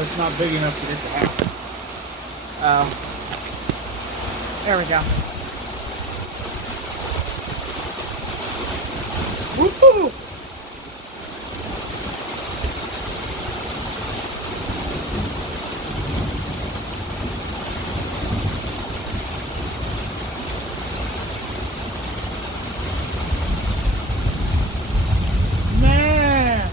it's not big enough for it to happen. Oh. There we go. Woo-hoo! Man!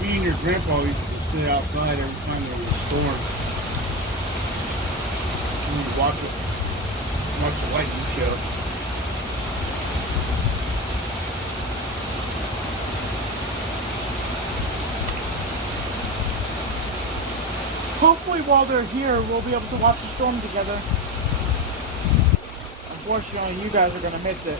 Me and your grandpa used to sit outside every time there was a storm. We would watch the lightning show. Hopefully while they're here, we'll be able to watch the storm together. Unfortunately, you guys are going to miss it.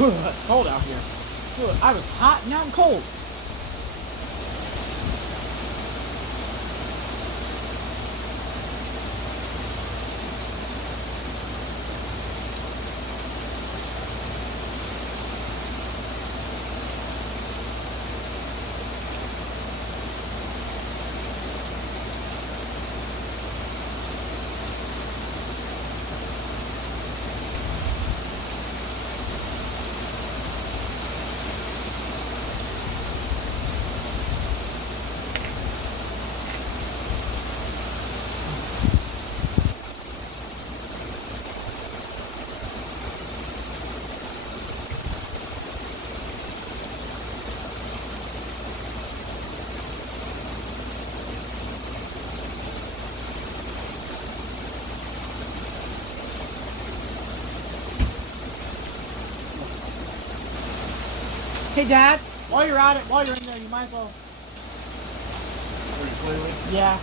Ooh, it's cold out here. Ooh, I was hot, now I'm cold. Hey, Dad, while you're at it, while you're in there, you might as well... Pretty clearly. Yeah.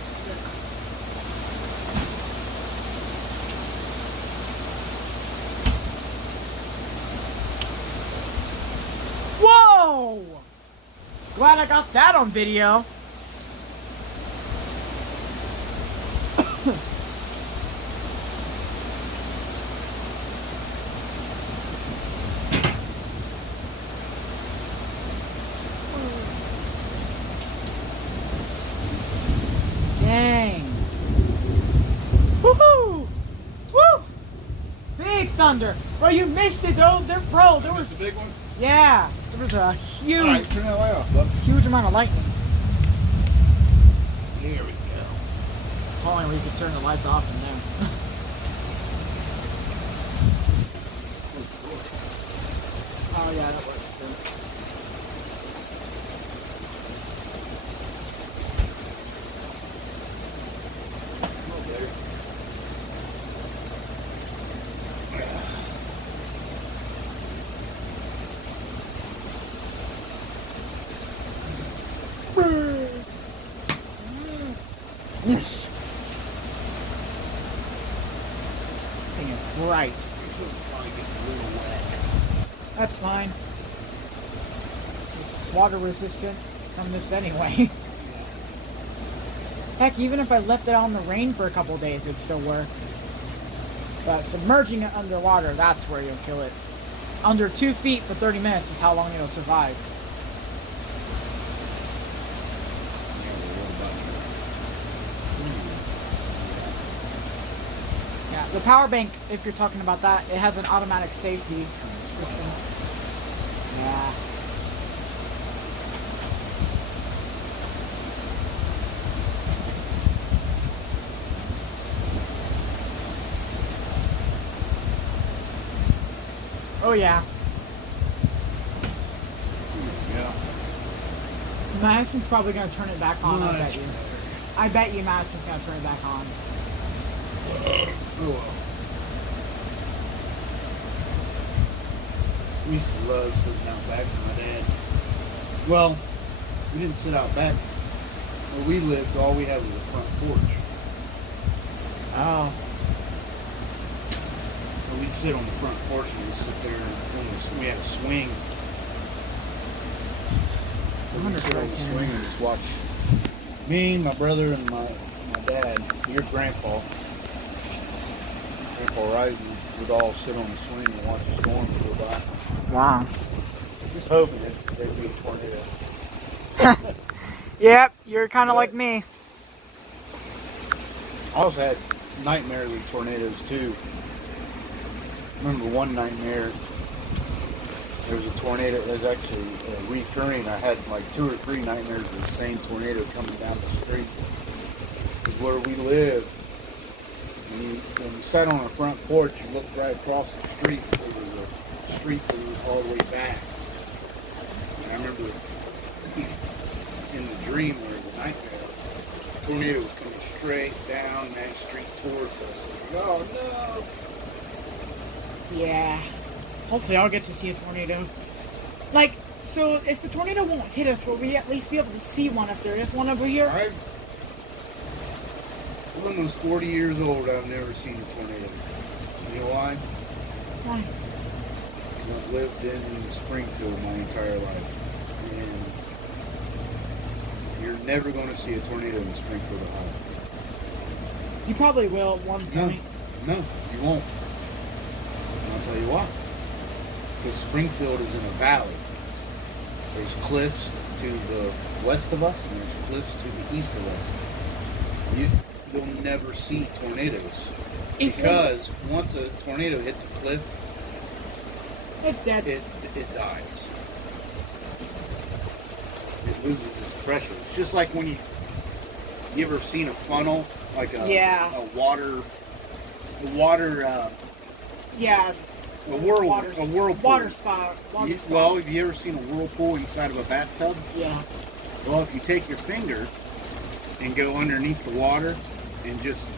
Whoa! Glad I got that on video. Dang. Woohoo! Woo! Big thunder. Bro, you missed it though. Bro, there was the big one? Yeah, there was a huge Alright, turn that light off, bud. huge amount of lightning. There we go. Only we could turn the lights off in there. Oh yeah, that works too. Thing is bright. This one's probably getting a little wet. That's fine. It's water resistant from this anyway. Heck, even if I left it out in the rain for a couple days, it'd still work. But submerging it underwater, that's where you'll kill it. Under 2 feet for 30 minutes is how long it'll survive. Yeah, the power bank, if you're talking about that, it has an automatic safety system. Yeah. Oh yeah. Yeah. Madison's probably going to turn it back on, I bet Much you. better. I bet you Madison's going to turn it back on. Oh well. We used to love sitting out back with my dad. Well, we didn't sit out back. Where we lived, all we had was a front porch. Oh. So we'd sit on the front porch and we'd sit there and we had a swing. So we'd sit on the swing and just watch me, my brother, and my dad, your grandpa Ryzen, would all sit on the swing and watch the storm go by. Wow. Just hoping that there'd be a tornado. Yep, you're kind of like me. I also had nightmares with tornadoes too. Remember one nightmare, there was a tornado that was actually recurring. I had like 2 or 3 nightmares of the same tornado coming down the street. Because where we lived, when you sat on the front porch, you looked right across the street. There was a street that was all the way back. And I remember in the dream or the nightmare, a tornado was coming straight down that street towards us. Like, oh no! Yeah. Hopefully I'll get to see a tornado. Like, so if the tornado won't hit us, will we at least be able to see one if there is one over here? I'm almost 40 years old. I've never seen a tornado. You know why? Why? Because I've lived in Springfield my entire life. And you're never going to see a tornado in Springfield, Ohio. You probably will at one point. No, you won't. And I'll tell you why. Because Springfield is in a valley. There's cliffs to the west of us, and there's cliffs to the east of us. You'll never see tornadoes. Because once a tornado hits a cliff, It's dead. it dies. It loses its pressure. It's just like when you ever seen a funnel, like a Yeah. a water Yeah. a whirlpool. Water spout. Water spout. Well, have you ever seen a whirlpool inside of a bathtub? Yeah. Well, if you take your finger and go underneath the water and just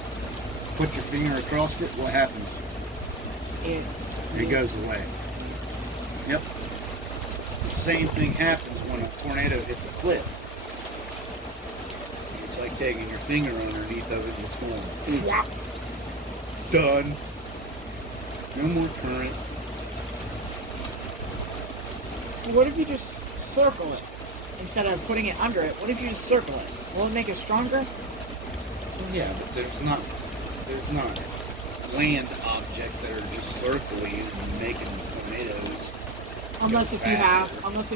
put your finger across it, what happens? It goes away. Yep. The same thing happens when a tornado hits a cliff. It's like taking your finger underneath of it and it's going, whop, done. No more current. What if you just circle it instead of putting it under it? What if you just circle it? Will it make it stronger? Yeah, but there's not land objects that are just circling and making tornadoes. Unless Go if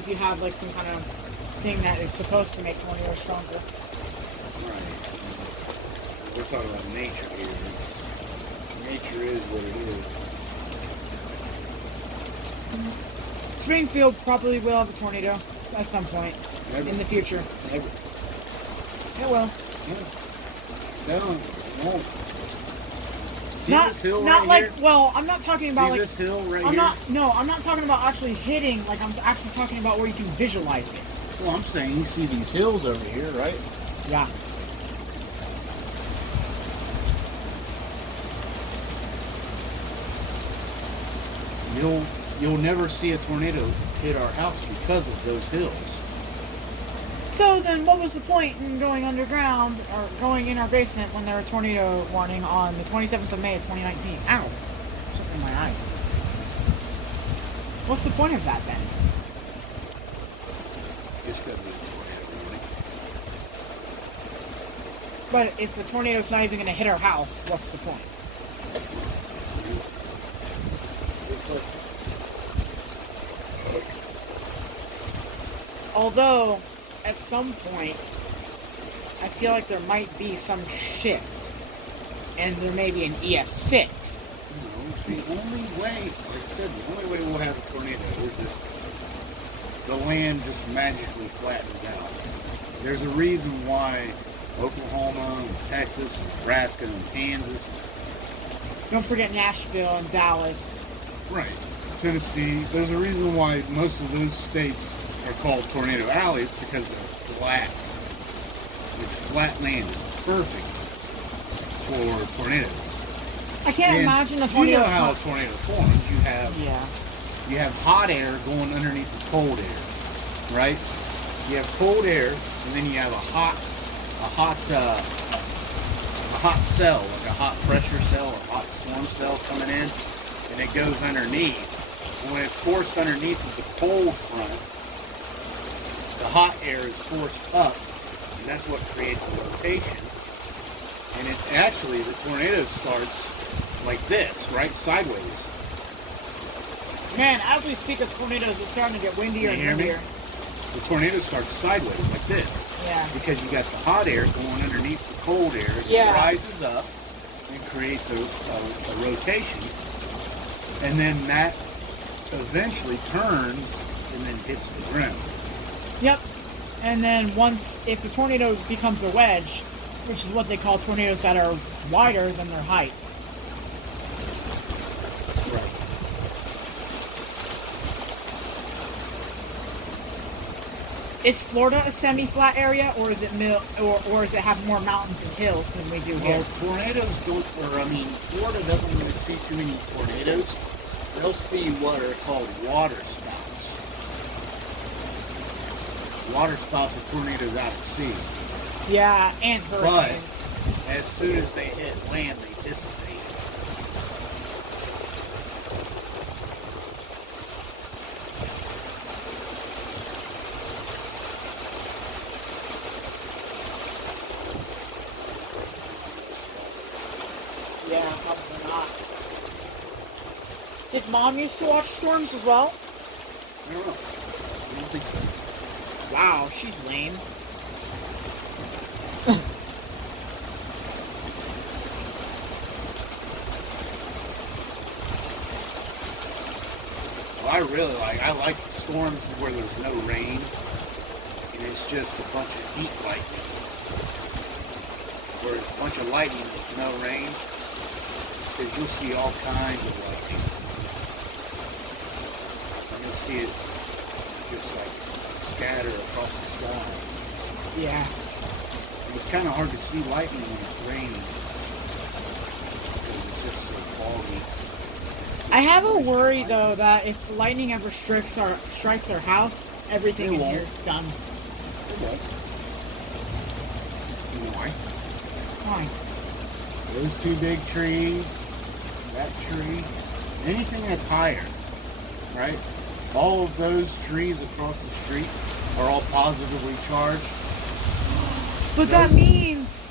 you have like some kind of thing that is supposed to make tornadoes stronger. Right. We're talking about nature here. Nature is what it is. Springfield probably will have a tornado at some point Never. in the future. Never. It will. Yeah. No, it won't. See Not, this hill not right like, here? well, I'm not talking about See like, this hill right I'm here? not talking about actually hitting, like I'm actually talking about where you can visualize it. Well, I'm saying you see these hills over here, right? Yeah. You'll never see a tornado hit our house because of those hills. So then what was the point in going underground or going in our basement when there was a tornado warning on the 27th of May of 2019? Ow. Something in my eye. What's the point of that then? It's gonna be a tornado, really. But if the tornado's not even going to hit our house, what's the point? Although, at some point, I feel like there might be some shift. And there may be an EF6. No, the only way, like I said, the only way we'll have a tornado is if the land just magically flattens out. There's a reason why Oklahoma, and Texas, and Nebraska, and Kansas, Don't forget Nashville and Dallas. right, Tennessee, there's a reason why most of those states are called tornado alleys because they're flat. It's flat land. It's perfect for tornadoes. I can't And imagine a you tornado. know how a tornado forms. Yeah. You have hot air going underneath the cold air, right? You have cold air, and then you have a hot cell, like a hot pressure cell or hot storm cell coming in, and it goes underneath. And when it's forced underneath of the cold front, the hot air is forced up, and that's what creates the rotation. And it actually, the tornado starts like this, right, sideways. Man, as we speak of tornadoes, it's starting to get windier and You hear me? windier. The tornado starts sideways like this. Yeah. Because you got the hot air going underneath the cold air. It Yeah. rises up and creates a rotation. And then that eventually turns and then hits the ground. Yep. And then once, if the tornado becomes a wedge, which is what they call tornadoes that are wider than their height. Right. Is Florida a semi-flat area, or is it or does it have more mountains and hills than we do here? Well, tornadoes don't, Florida doesn't really see too many tornadoes. They'll see what are called water spouts. Water spouts are tornadoes out at sea. Yeah, and hurricanes. As soon as they hit land, they dissipate. Yeah, probably not. Did Mom used to watch storms as well? I don't know. I don't think so. Wow, she's lame. Well, I like storms where there's no rain and it's just a bunch of heat lightning. Where it's a bunch of lightning with no rain, because you'll see all kinds of lightning. And you'll see it just like scatter across the sky. Yeah. And it's kind of hard to see lightning when it's raining because it's just so foggy. I have a worry though that if the lightning ever strikes our house, everything It in won't. here is done. Okay. You know why? Why? Those two big trees, that tree, anything that's higher, right? All of those trees across the street are all positively charged. But that means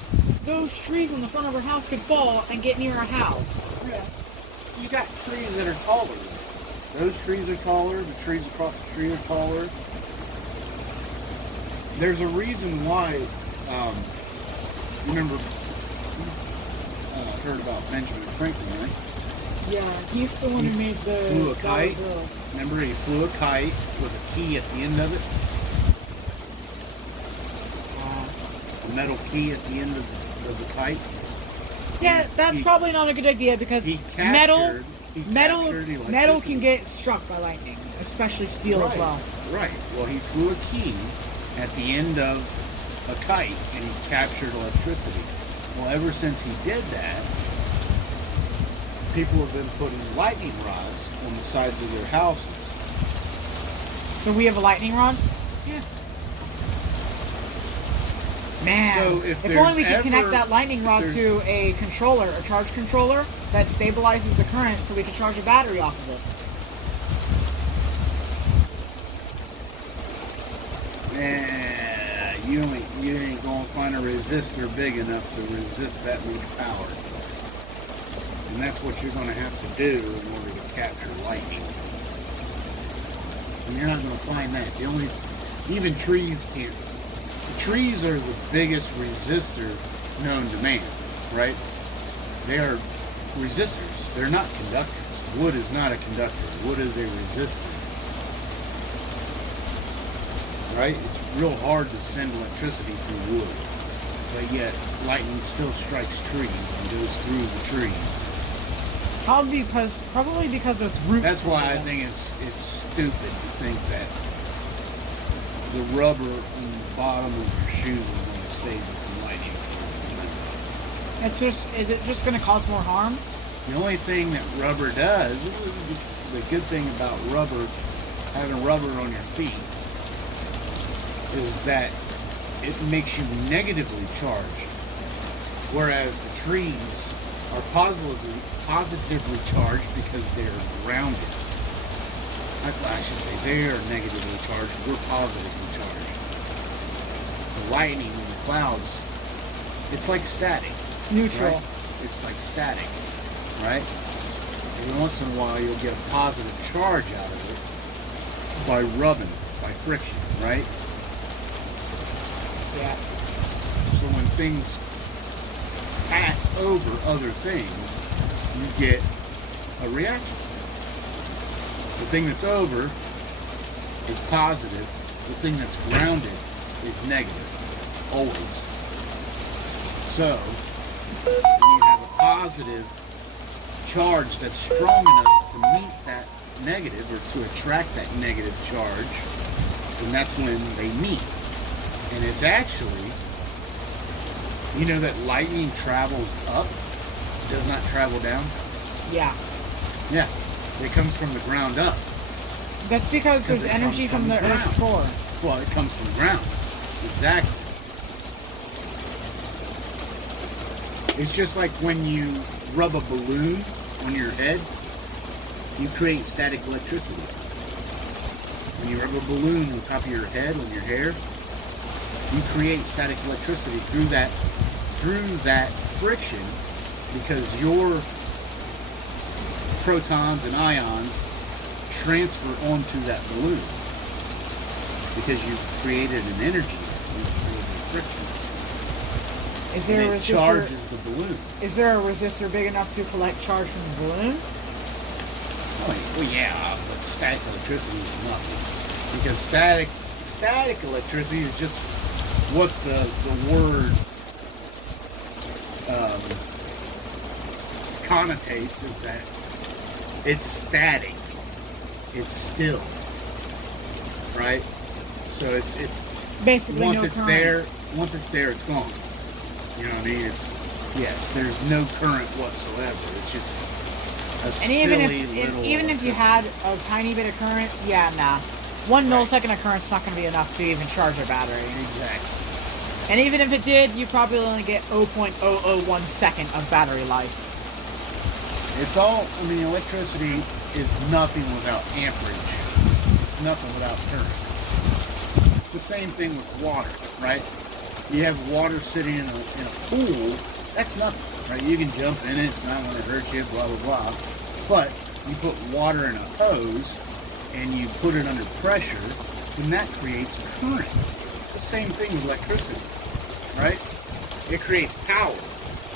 those trees in the front of our house could fall and get near our house. Yeah. You got trees that are taller. Those trees are taller. The trees across the street are taller. There's a reason why. You remember? Heard about Benjamin Franklin, right? Yeah, he's the one who made the Flew a dollar kite. bill. Remember, he flew a kite with a key at the end of it. A metal key at the end of the kite. Yeah, that's He- probably not a good idea because He metal captured electricity. can get struck by lightning, especially steel as well. Right. Well, he flew a key at the end of a kite and he captured electricity. Well, ever since he did that, people have been putting lightning rods on the sides of their houses. So we have a lightning rod? Yeah. Man, So if only there's we could connect ever- that lightning rod if to a controller, a charge controller, that stabilizes the current so we can charge a battery off of it. You ain't gonna find a resistor big enough to resist that much power. And that's what you're gonna have to do in order to capture lightning. And you're not gonna find that. Even trees can't. The trees are the biggest resistor known to man, right? They are resistors. They're not conductors. Wood is not a conductor. Wood is a resistor. Right? It's real hard to send electricity through wood. But yet, lightning still strikes trees and goes through the trees. Probably because it's roots. That's why I from them. think it's stupid to think that the rubber on the bottom of your shoes is going to save you from lightning. It's just, is it just going to cause more harm? The only thing that rubber does, the good thing about rubber, having rubber on your feet, is that it makes you negatively charged, whereas the trees are positively charged because they're grounded. I should say they are negatively charged. We're positively charged. The lightning and the clouds, it's like static. Neutral. Right? It's like static, right? Every once in a while, you'll get a positive charge out of it by rubbing, by friction, right? Yeah. So when things pass over other things, you get a reaction. The thing that's over is positive. The thing that's grounded is negative. Always. So, when you have a positive charge that's strong enough to meet that negative or to attract that negative charge, then that's when they meet. And it's actually, you know that lightning travels up, does not travel down? Yeah. Yeah. It comes from the ground up. That's because there's it energy comes from the ground. Earth's core. Well, it comes from the ground. Exactly. It's just like when you rub a balloon on your head, you create static electricity. When you rub a balloon on top of your head, on your hair, you create static electricity through that friction, because your protons and ions transfer onto that balloon because you've created an energy. You've created friction. Is there a And it resistor? charges the balloon. Is there a resistor big enough to collect charge from the balloon? Well, yeah, but static electricity is nothing. Because static electricity is just what the word connotates, is that it's static. It's still. Right? So it's Basically, once no it's current. once it's there, it's gone. You know what I mean? There's no current whatsoever. It's just a And silly little even if you had a tiny bit of current, yeah, nah. 1 Right. millisecond of current's not going to be enough to even charge a battery. Exactly. And even if it did, you probably only get 0.001 second of battery life. It's all, I mean, electricity is nothing without amperage. It's nothing without current. It's the same thing with water, right? You have water sitting in a pool, that's nothing, right? You can jump in it, it's not going to hurt you, blah, blah, blah. But you put water in a hose and you put it under pressure, then that creates current. It's the same thing with electricity, right? It creates power.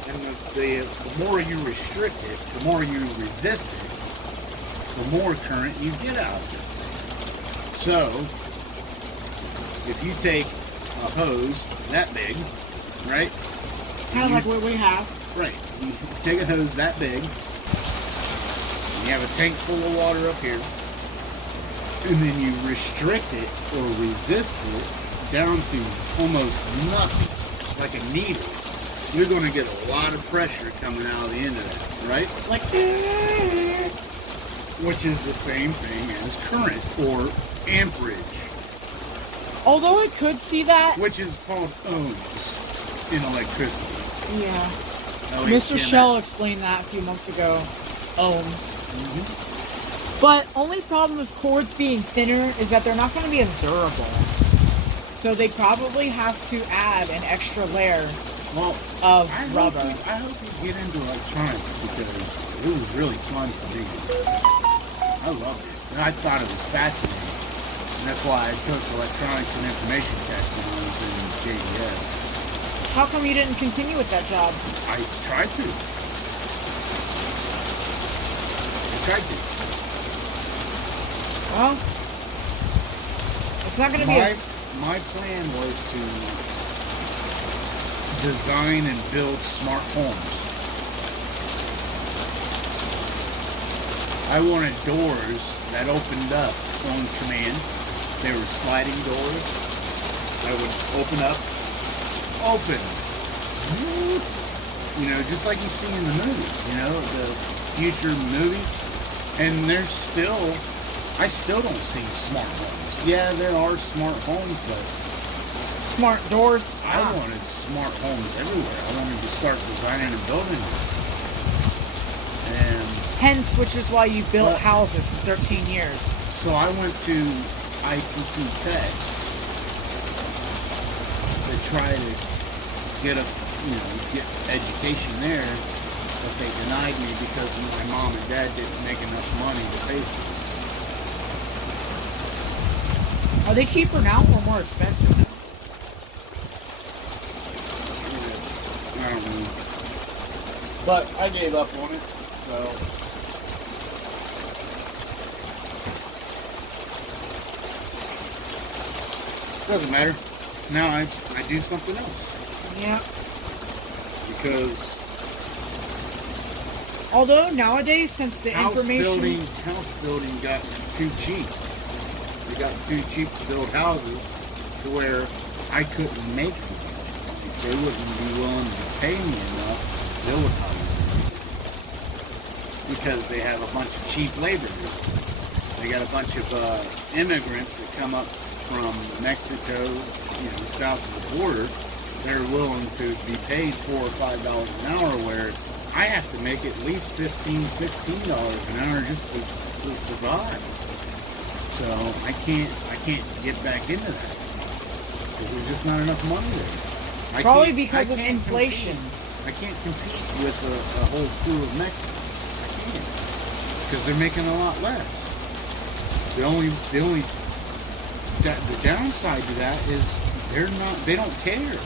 And the more you restrict it, the more you resist it, the more current you get out of it. So, if you take a hose that big, right? Kind of like what we have. Right. You take a hose that big, and you have a tank full of water up here, and then you restrict it or resist it down to almost nothing, like a needle. You're going to get a lot of pressure coming out of the end of that, right? Like, Which is the same thing as current or amperage, although it could see that. which is called ohms in electricity. Yeah. OHMS. Mr. Shell explained that a few months ago. Ohms. Mhm. But only problem with cords being thinner is that they're not going to be as durable. So they probably have to add an extra layer Well, of I rubber. hope you get into electronics because it was really fun for me. I loved it. And I thought it was fascinating. And that's why I took electronics and information tech when I was in JDS. How come you didn't continue with that job? I tried to. Well, it's not going to be as... My plan was to design and build smart homes. I wanted doors that opened up on command. They were sliding doors. I would open up, open. You know, just like you see in the movies, you know, the future movies. And there's still, I still don't see smart homes. Yeah, there are smart homes, but Smart doors. I wanted smart homes everywhere. I wanted to start designing and building them. And Hence, which is why you built But- houses for 13 years. so I went to ITT Tech to try to get get education there, but they denied me because my mom and dad didn't make enough money to pay for it. Are they cheaper now or more expensive now? I don't know. But I gave up on it, so. Doesn't matter. Now I do something else. Yeah. Because Although nowadays, since the house information, building got too cheap. They got too cheap to build houses to where I couldn't make them. If they wouldn't be willing to pay me enough to build houses. Because they have a bunch of cheap laborers. They got a bunch of immigrants that come up from Mexico, south of the border. They're willing to be paid $4 or $5 an hour, where I have to make at least $15, $16 an hour just to survive. So I can't get back into that because there's just not enough money there. probably I because of can't inflation. I can't compete with a whole crew of Mexicans. I can't because they're making a lot less. The downside to that is they don't care.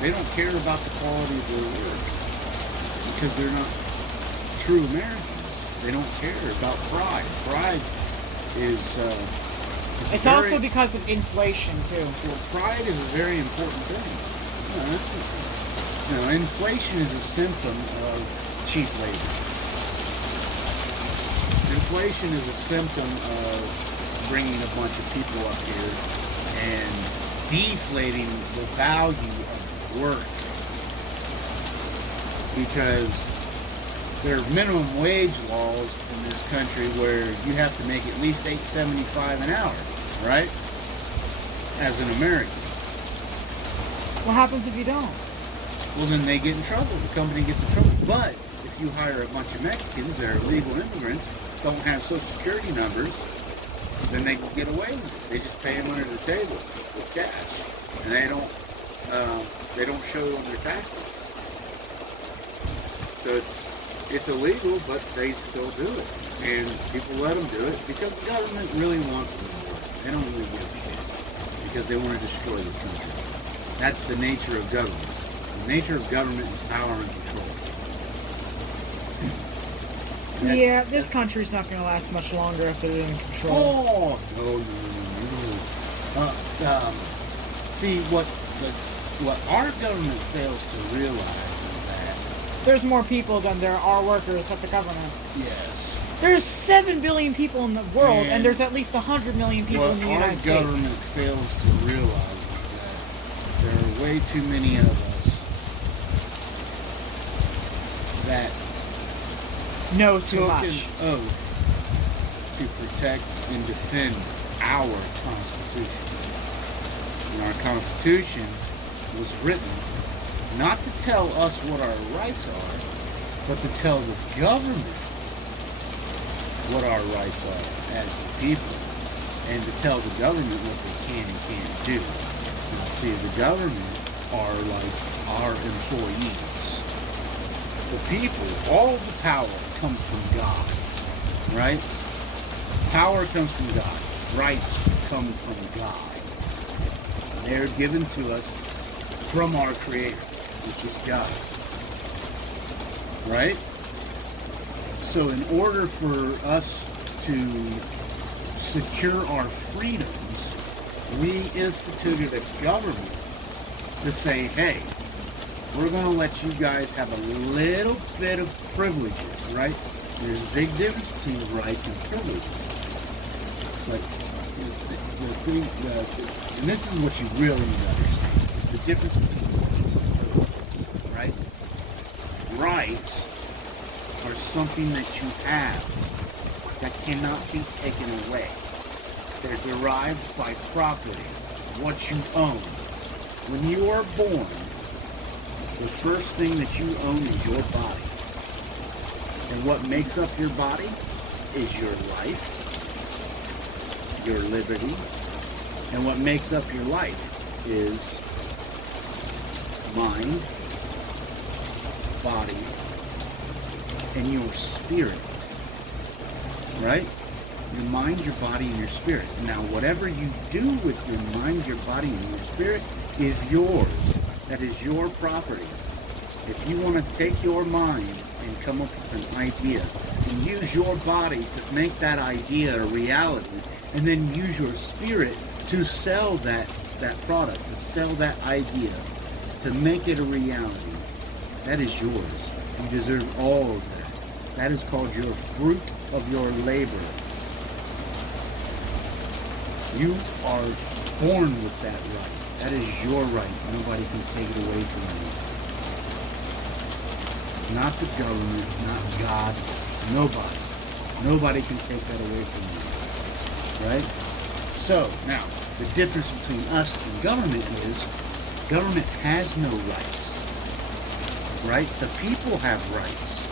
They don't care about the quality of their work because they're not true Americans. They don't care about pride. Pride is It's also because of inflation too. well, pride is a very important thing. Inflation is a symptom of cheap labor. Inflation is a symptom of bringing a bunch of people up here and deflating the value of work, because there are minimum wage laws in this country where you have to make at least $8.75 an hour, right? As an American. What happens if you don't? Well, then they get in trouble. The company gets in trouble. But if you hire a bunch of Mexicans that are legal immigrants, don't have Social Security numbers, then they can get away with it. They just pay them under the table with cash, and they don't show on their taxes. So it's illegal, but they still do it, and people let them do it because the government really wants them to work. They don't really give a shit because they want to destroy the country. That's the nature of government. The nature of government is power and control. Yeah, this country's not going to last much longer if they're in control. Oh, no. See, what our government fails to realize is that, There's more people than there are workers at the government. yes, There's 7 billion people in the world, and And there's at least 100 million people what in the our United States. government fails to realize is that there are way too many of us that No, too took much. an oath to protect and defend our Constitution. And our Constitution was written not to tell us what our rights are, but to tell the government what our rights are as the people, and to tell the government what they can and can't do. And see, the government are like our employees. The people, all the power comes from God, right? Power comes from God. Rights come from God. They're given to us from our Creator, which is God, right? So in order for us to secure our freedoms, we instituted a government to say, hey, we're going to let you guys have a little bit of privileges, right? There's a big difference between rights and privileges. But and this is what you really need to understand: the difference between rights and privileges, right? Rights are something that you have that cannot be taken away. They're derived by property, what you own. When you are born, the first thing that you own is your body. And what makes up your body is your life, your liberty, and what makes up your life is mind, body, and your spirit. Right? Your mind, your body, and your spirit. Now, whatever you do with your mind, your body, and your spirit is yours. That is your property. If you want to take your mind and come up with an idea and use your body to make that idea a reality, and then use your spirit to sell that product, to sell that idea, to make it a reality, that is yours. You deserve all of that. That is called your fruit of your labor. You are born with that right. That is your right. Nobody can take it away from you. Not the government, not God, nobody. Nobody can take that away from you. Right? So, now, the difference between us and government is government has no rights. Right? The people have rights.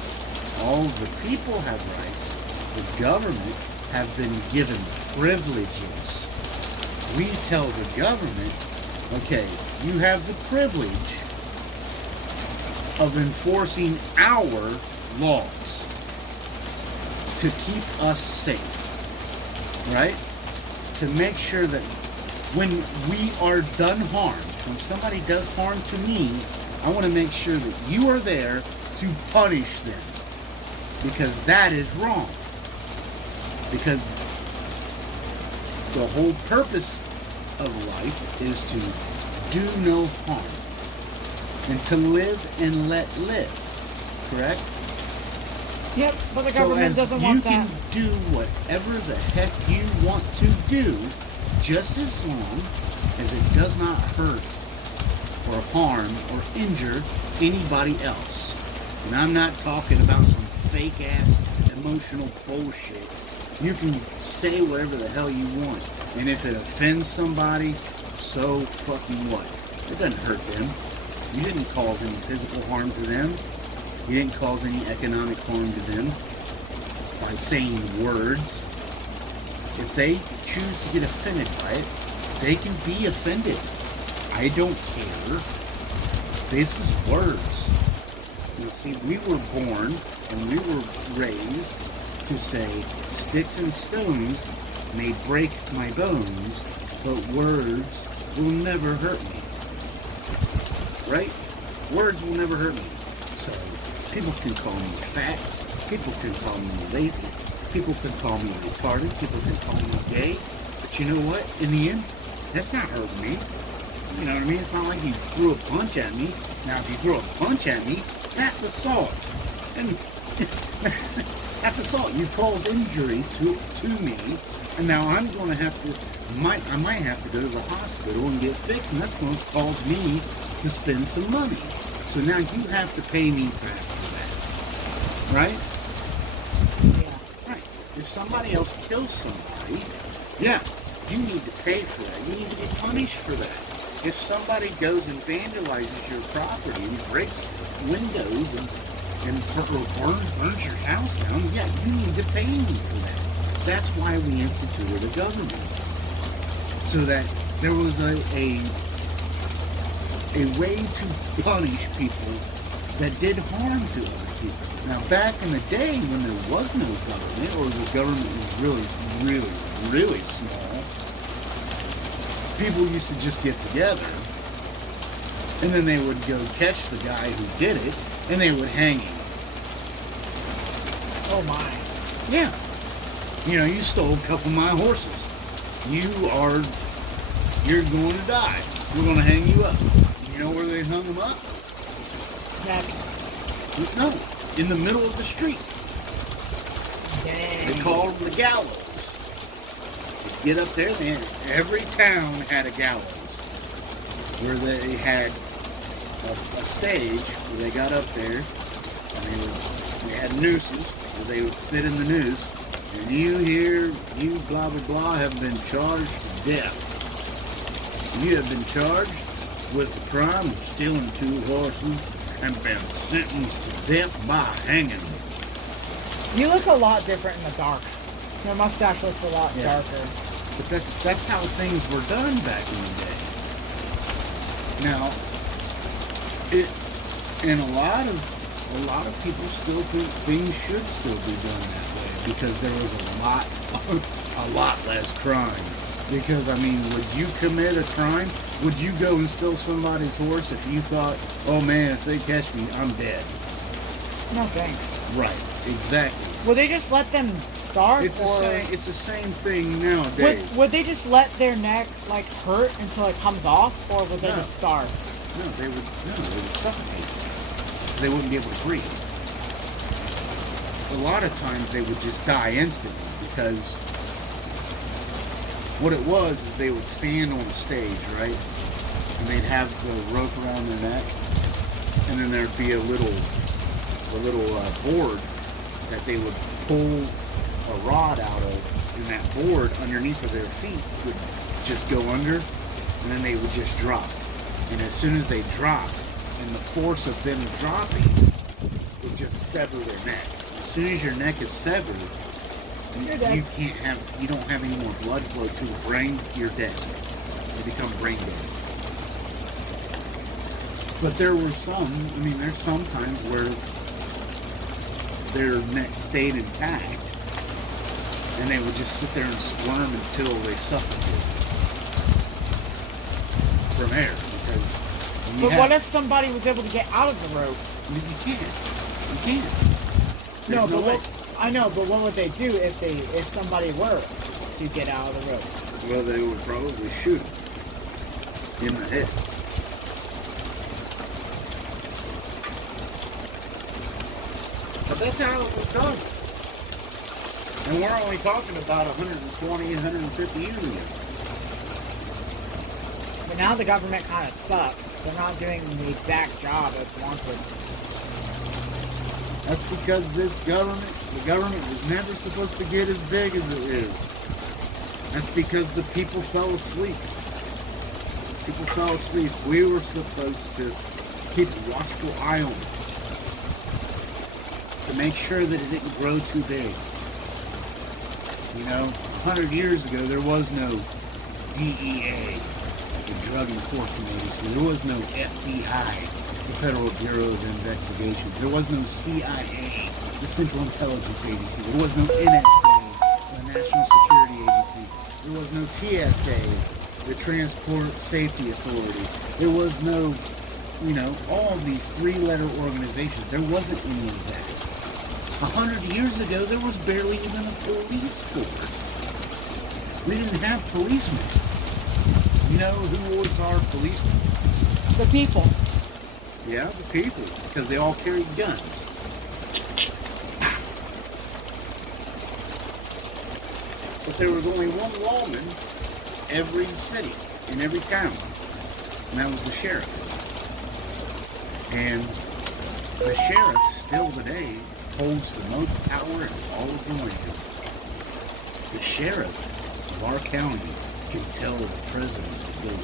All the people have rights. The government have been given privileges. We tell the government, okay, you have the privilege of enforcing our laws to keep us safe, right? To make sure that when we are done harm, when somebody does harm to me, I want to make sure that you are there to punish them, because that is wrong. Because the whole purpose of life is to do no harm and to live and let live. Correct? Yep, but the government doesn't want that. You can do whatever the heck you want to do, just as long as it does not hurt or harm or injure anybody else. And I'm not talking about some fake ass emotional bullshit. You can say whatever the hell you want. And if it offends somebody, so fucking what? It doesn't hurt them. You didn't cause any physical harm to them. You didn't cause any economic harm to them by saying words. If they choose to get offended by it, they can be offended. I don't care. This is words. You see, we were born and we were raised to say, sticks and stones may break my bones, but words will never hurt me. Right? Words will never hurt me. So, people can call me fat, people can call me lazy, people can call me retarded, people can call me gay, but you know what? In the end, that's not hurting me. You know what I mean? It's not like you threw a punch at me. Now, if you throw a punch at me, that's assault. And that's assault. You caused injury to me, and now I'm going to have to, I might have to go to the hospital and get fixed, and that's going to cause me to spend some money. So now you have to pay me back for that. Right? Yeah. Right. If somebody else kills somebody, yeah, you need to pay for that. You need to be punished for that. If somebody goes and vandalizes your property and breaks windows and burns your house down, yeah, you need to pay me for that. That's why we instituted a government. So that there was a way to punish people that did harm to other people. Now, back in the day when there was no government, or the government was really, really, really small, people used to just get together, and then they would go catch the guy who did it, and they would hang him. Oh my. Yeah. You know, you stole a couple of my horses. You're going to die. We're going to hang you up. You know where they hung him up? Neck. No, in the middle of the street. Dang. They called him the gallows. Get up there, and every town had a gallows where they had a stage where they got up there, and they had nooses where they would sit in the noose, and you blah blah blah have been charged to death. You have been charged with the crime of stealing 2 horses and been sentenced to death by hanging. You look a lot different in the dark. Your mustache looks a lot darker. But that's how things were done back in the day. Now, and a lot of people still think things should still be done that way because there was a lot less crime. Because I mean, would you commit a crime? Would you go and steal somebody's horse if you thought, oh man, if they catch me, I'm dead? No thanks. Right, exactly. Would they just let them starve? It's the same thing nowadays. Would they just let their neck like hurt until it comes off, or would they No. just starve? No, they would suffocate. They wouldn't be able to breathe. A lot of times they would just die instantly because what it was is they would stand on a stage, right? And they'd have the rope around their neck, and then there'd be a little board that they would pull a rod out of, and that board underneath of their feet would just go under, and then they would just drop. And as soon as they dropped, and the force of them dropping would just sever their neck. As soon as your neck is severed, You're dead. you don't have any more blood flow to the brain, you're dead. You become brain dead. But there's some times where their neck stayed intact, and they would just sit there and squirm until they suffocated from air. But what if somebody was able to get out of the rope? You can't. No, There's but way. I know, but what would they do if somebody were to get out of the rope? Well, they would probably shoot him in the head. But that's how it was done. And we're only talking about 120, 150 years ago. But now the government kind of sucks. They're not doing the exact job as wanted. That's because the government was never supposed to get as big as it is. That's because the people fell asleep. People fell asleep. We were supposed to keep a watchful eye on it, to make sure that it didn't grow too big. You know, 100 years ago, there was no DEA, the Drug Enforcement Agency. There was no FBI, the Federal Bureau of Investigation. There was no CIA, the Central Intelligence Agency. There was no NSA, the National Security Agency. There was no TSA, the Transport Safety Authority. There was no, all of these 3-letter organizations. There wasn't any of that. 100 years ago, there was barely even a police force. We didn't have policemen. You know who was our policemen? The people. Yeah, the people, because they all carried guns. But there was only one lawman every city, in every town, and that was the sheriff. And the sheriff, still today, holds the most power in all of the land. The sheriff of our county can tell the president to go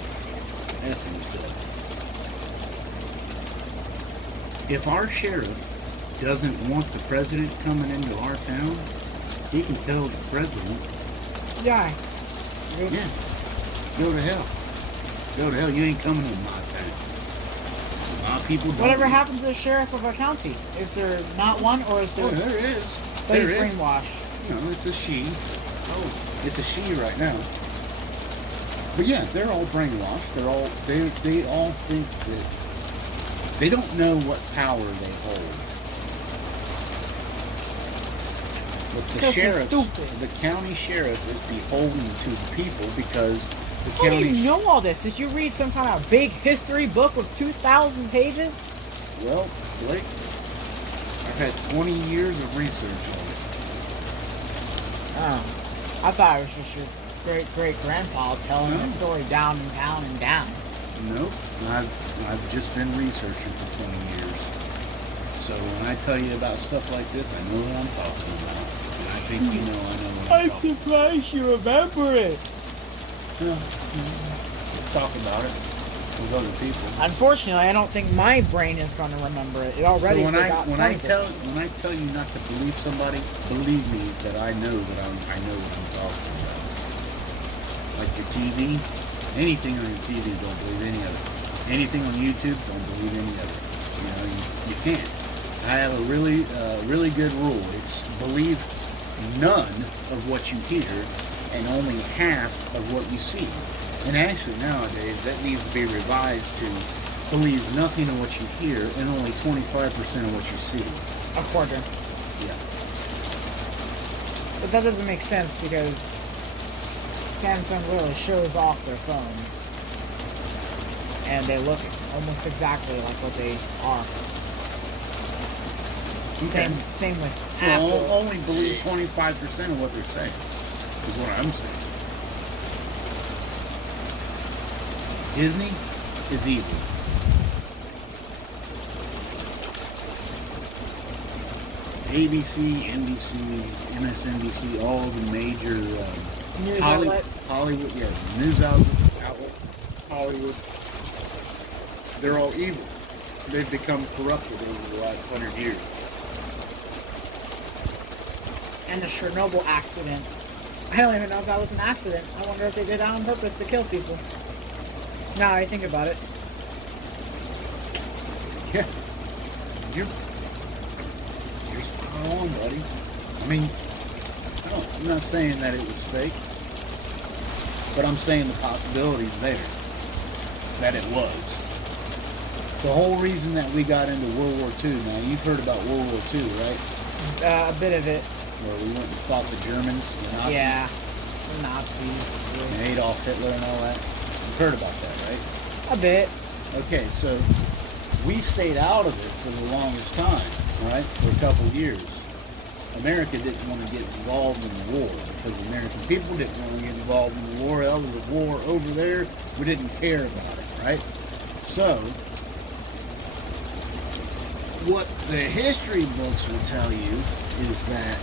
F himself. If our sheriff doesn't want the president coming into our town, he can tell the president, Yeah. yeah, go to hell. Go to hell, you ain't coming in my town. My people don't. Whatever happened to the sheriff of our county? Is there not one, or is there? Oh, there is. But he's There is. brainwashed. No, it's a she. Oh, it's a she right now. But yeah, they're all brainwashed. They all think that they don't know what power they hold. But the Because they're sheriff, stupid. the county sheriff, is beholden to the people because the How do county. you know all this? Did you read some kind of big history book with 2,000 pages? Well, Blake, I've had 20 years of research on it. Oh, I thought it was just your great-great-grandpa telling the story down and down and down. Nope. I've just been researching for 20 years. So when I tell you about stuff like this, I know what I'm talking about. And I think you know I know what I'm talking about. surprised you remember it. Yeah. Let's talk about it with other people. Unfortunately, I don't think my brain is going to remember it. It already So when forgot I 20%. tell you not to believe somebody, believe me that I know what I'm talking about. Like your TV, anything on your TV, don't believe any of it. Anything on YouTube, don't believe any of it. You know, you can't. I have a really good rule. It's believe none of what you hear and only half of what you see. And actually nowadays that needs to be revised to believe nothing of what you hear and only 25% of what you see. A quarter. Yeah. But that doesn't make sense because Samsung really shows off their phones. And they look almost exactly like what they are. Okay. Same with Well, Apple. only believe 25% of what they're saying, is what I'm saying. Disney is evil. ABC, NBC, MSNBC, all the major News outlets. Hollywood, yeah, news outlet, Hollywood. They're all evil. They've become corrupted over the last 100 years. And the Chernobyl accident. I don't even know if that was an accident. I wonder if they did that on purpose to kill people. Now I think about it. Yeah. You're spot on, buddy. I mean, I'm not saying that it was fake, but I'm saying the possibility's there that it was. The whole reason that we got into World War II, now you've heard about World War II, right? A bit of it. Where we went and fought the Germans, the Nazis, Yeah. The Nazis. and Adolf Hitler and all that. You've heard about that, right? A bit. Okay, so we stayed out of it for the longest time, right? For a couple of years. America didn't want to get involved in the war because the American people didn't want to get involved in the war. There was a war over there. We didn't care about it, right? So, what the history books will tell you is that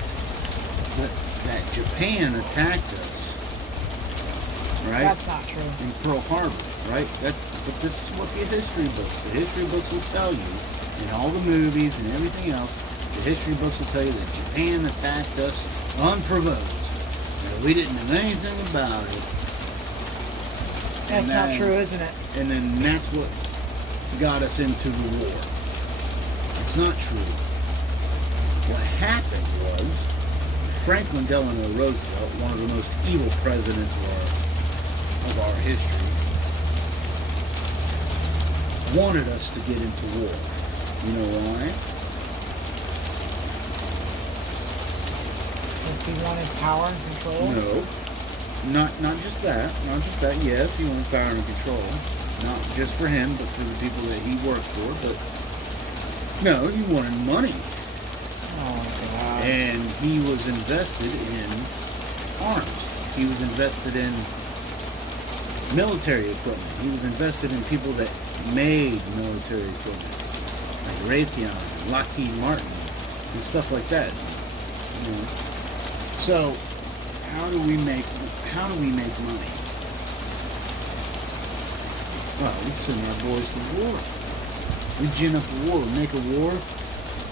Japan attacked us, right? That's not true. In Pearl Harbor, right? But this is what the history books will tell you, in all the movies and everything else. The history books will tell you that Japan attacked us unprovoked. And we didn't know anything about it. That's not true, isn't it? And then that's what got us into the war. It's not true. What happened was Franklin Delano Roosevelt, one of the most evil presidents of our history, wanted us to get into war. You know why? Because he wanted power and control. No, not just that. Not just that. Yes, he wanted power and control, not just for him, but for the people that he worked for. But no, he wanted money, Oh, God. and he was invested in arms. He was invested in military equipment. He was invested in people that made military equipment, like Raytheon, Lockheed Martin, and stuff like that. You know? So, how do we make money? Well, we send our boys to war. We gin up a war, make a war,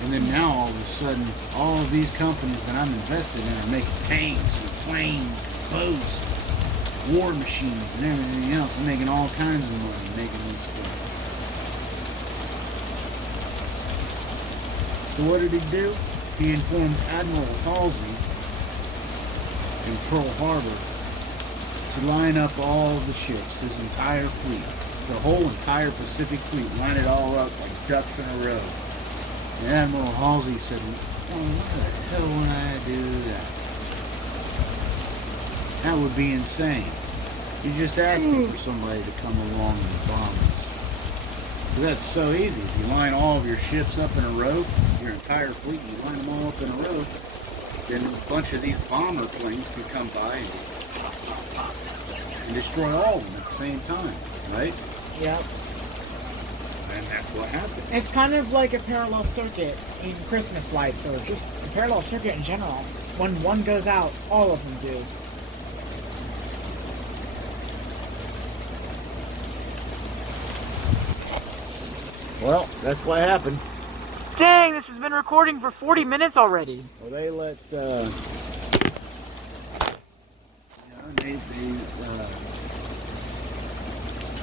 and then now all of a sudden, all of these companies that I'm invested in are making tanks and planes, boats, war machines, and everything else. They're making all kinds of money making this stuff. So what did he do? He informed Admiral Halsey in Pearl Harbor to line up all the ships, his entire fleet, the whole entire Pacific fleet, line it all up like ducks in a row. And Admiral Halsey said, "Oh, why the hell would I do that? That would be insane. You're just asking for somebody to come along and bomb us. But that's so easy. If you line all of your ships up in a row, your entire fleet, you line them all up in a row, then a bunch of these bomber planes could come by and pop, pop, pop, and destroy all of them at the same time, right? Yep. And that's what happened. It's kind of like a parallel circuit in Christmas lights, or just a parallel circuit in general. When one goes out, all of them do. Well, that's what happened. Dang, this has been recording for 40 minutes already. Well, they let,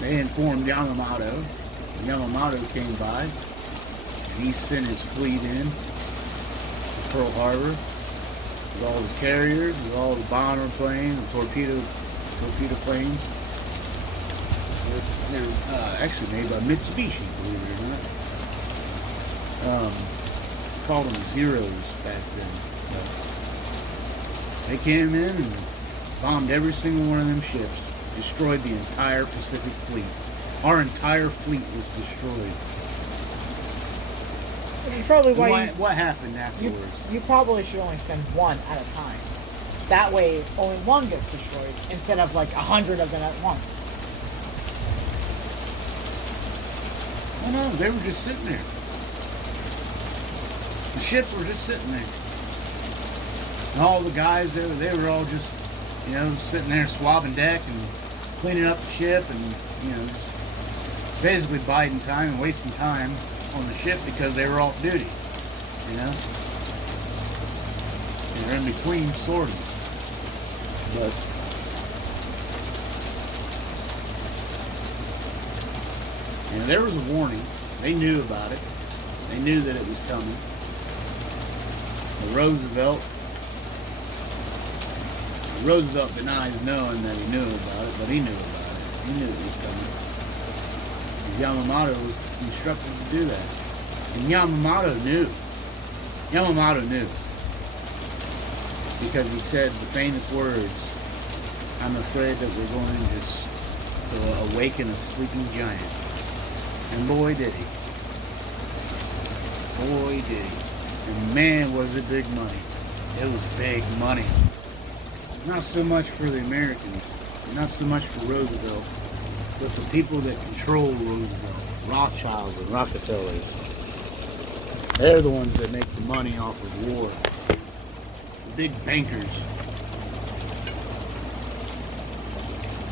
They informed Yamamoto. Yamamoto came by, and he sent his fleet in to Pearl Harbor with all the carriers, with all the bomber planes, the torpedo planes. They're actually made by Mitsubishi, believe it or not. Called them Zeros back then. They came in and bombed every single one of them ships, destroyed the entire Pacific fleet. Our entire fleet was destroyed. Which is probably why What happened afterwards? you probably should only send one at a time. That way, only one gets destroyed instead of like 100 of them at once. Oh no, they were just sitting there. The ships were just sitting there. And all the guys, they were all just, sitting there swabbing deck and cleaning up the ship and, just basically biding time and wasting time on the ship because they were off duty, And they're in between sorties. But there was a warning. They knew about it. They knew that it was coming. But Roosevelt denies knowing that he knew about it, but he knew about it. He knew it was coming. Yamamoto was instructed to do that. And Yamamoto knew. Because he said the famous words, "I'm afraid that we're going to awaken a sleeping giant." And boy did he. Boy did he. And man was it big money. It was big money. Not so much for the Americans, not so much for Roosevelt, but the people that control Roosevelt, Rothschilds and Rockefellers. They're the ones that make the money off of war. The big bankers.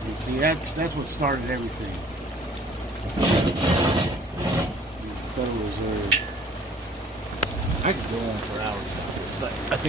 You see, that's what started everything. The Federal Reserve. I could go on for hours about this, but I think